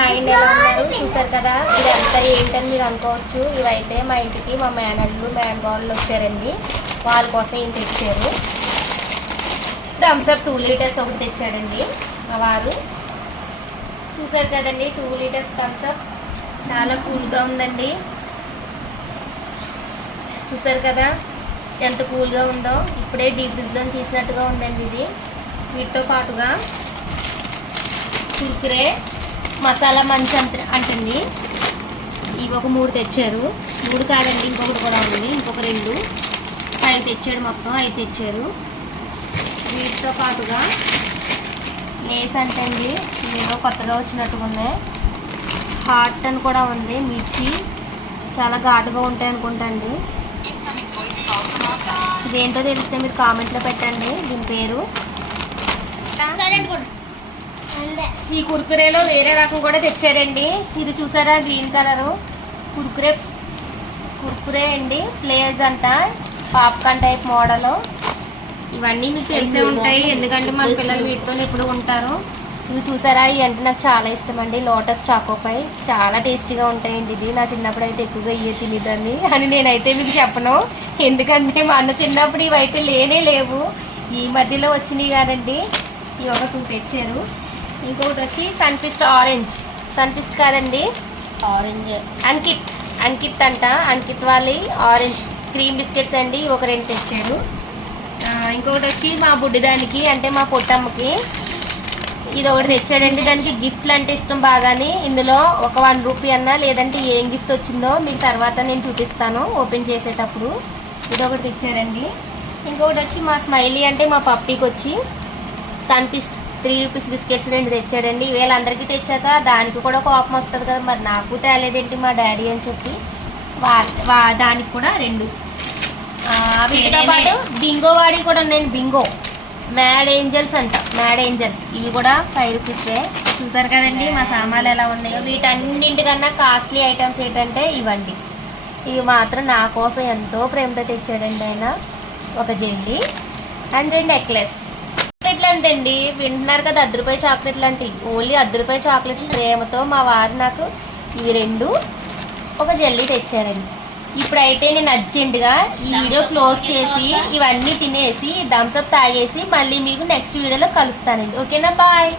Hi ఎలా ఉన్నారు? చూసారు కదా? ఇది ఏంటని మీరు అనుకోవచ్చు. ఇవైతే మా ఇంటికి మా మేనళ్ళు మేనబాళ్ళు వచ్చారండి. వాళ్ళ కోసం ఏం తెచ్చారు? థమ్స్అప్ టూ లీటర్స్ ఒకటి తెచ్చాడండి మా వారు. చూసారు కదండి టూ లీటర్స్ థమ్స్అప్ చాలా కూల్గా ఉందండి. చూసారు కదా? ఎంత కూల్గా ఉందో. ఇప్పుడే డీప్ ఫ్రిడ్జ్లో తీసినట్టుగా ఉందండి ఇది. వీటితో పాటుగా కుర్కురే మసాలా మంచి అంత అంటుంది. ఇవి ఒక మూడు తెచ్చారు. మూడు కాదండి ఇంకొకటి కూడా ఉంది. ఇంకొక రెండు. ఐదు తెచ్చాడు మొత్తం ఐదు తెచ్చారు. వీటితో పాటుగా లేస్ అంటండి. ఏదో కొత్తగా వచ్చినట్టుగా ఉన్నాయి హాట్ అని కూడా ఉంది. మిర్చి చాలా ఘాటుగా ఉంటాయి అనుకుంటా అండి ఇదేంటో తెలిస్తే మీరు కామెంట్లో పెట్టండి. దీని పేరు? ఈ కుర్కురేలో వేరే రకం కూడా తెచ్చారండి. ఇది చూసారా గ్రీన్ కలర్? కుర్కురే కుర్కురే అండి. ప్లేస్ అంట. Popcorn type model. ఇవన్నీ మీకు తెలిసే ఉంటాయి. ఎందుకంటే మన పిల్లలు వీటితో ఎప్పుడు ఉంటారు. ఇవి చూసారా? ఇవి అంటే నాకు చాలా ఇష్టం అండి లోటస్ చాకోపై చాలా టేస్టీగా ఉంటాయండి ఇది నా చిన్నప్పుడు అయితే ఎక్కువగా ఇవే తినేదాన్ని. అని నేనైతే మీకు చెప్పను. ఎందుకంటే మా అన్న చిన్నప్పుడు ఇవైతే లేనే లేవు. ఈ మధ్యలో వచ్చినాయి కాదండి. ఇవి ఒక టూ తెచ్చారు. ఇంకొకటి వచ్చి సన్ఫిస్ట్ ఆరెంజ్ సన్ఫిస్ట్ కాదండి. ఆరెంజ్ అంకిత్ అంకిత్ అంట. అంకిత్ వాళ్ళి ఆరెంజ్ క్రీమ్ బిస్కెట్స్ అండి. ఒక రెండు తెచ్చారు. ఆ, ఇంకొకటి వచ్చి మా బుడ్డిదానికి అంటే మా పొట్టమ్మకి ఇది ఒకటి తెచ్చాడండి. దానికి గిఫ్ట్లు అంటే ఇష్టం బాగాని. ఇందులో ఒక వన్ రూపీ అన్నా లేదంటే ఏం గిఫ్ట్ వచ్చిందో మీకు తర్వాత నేను చూపిస్తాను ఓపెన్ చేసేటప్పుడు. ఇది ఒకటి తెచ్చాడండి ఇంకొకటి వచ్చి మా స్మైలీ అంటే మా పప్పీకి వచ్చి సన్ఫిస్ట్ త్రీ రూపీస్ బిస్కెట్స్ రెండు తెచ్చాడండి. వీళ్ళందరికీ తెచ్చాక దానికి కూడా కోపం వస్తుంది కదా మరి. నాకు తేలేదేంటి మా డాడీ అని చెప్పి వా దానికి కూడా రెండు. వీటితో పాటు బింగో వాడి కూడా ఉన్నాయండి బింగో. మ్యాడ్ ఏంజల్స్ అంట. Mad angels. ఇవి కూడా ఫైవ్ రూపీసే చూసారు కదండి మా సామాన్లు ఎలా ఉన్నాయో. వీటన్నింటికన్నా కాస్ట్లీ ఐటమ్స్ ఏంటంటే ఇవండి. ఇవి మాత్రం నా కోసం ఎంతో ప్రేమతో తెచ్చాడండి ఆయన. ఒక జెల్లీ అండ్ రెండు నెక్లెస్. చాక్లెట్లు వింటున్నారు కదా అర్ధ రూపాయి చాక్లెట్లు అంటే. ఓన్లీ అర్ధ రూపాయి చాక్లెట్స్ ప్రేమతో మా వారు నాకు ఇవి రెండు ఒక జల్లీ తెచ్చారండి. ఇప్పుడైతే నేను అర్జెంటుగా ఈ వీడియో క్లోజ్ చేసి ఇవన్నీ తినేసి థమ్స్అప్ తాగేసి మళ్ళీ మీకు నెక్స్ట్ వీడియోలో కలుస్తానండి. ఓకేనా? బాయ్.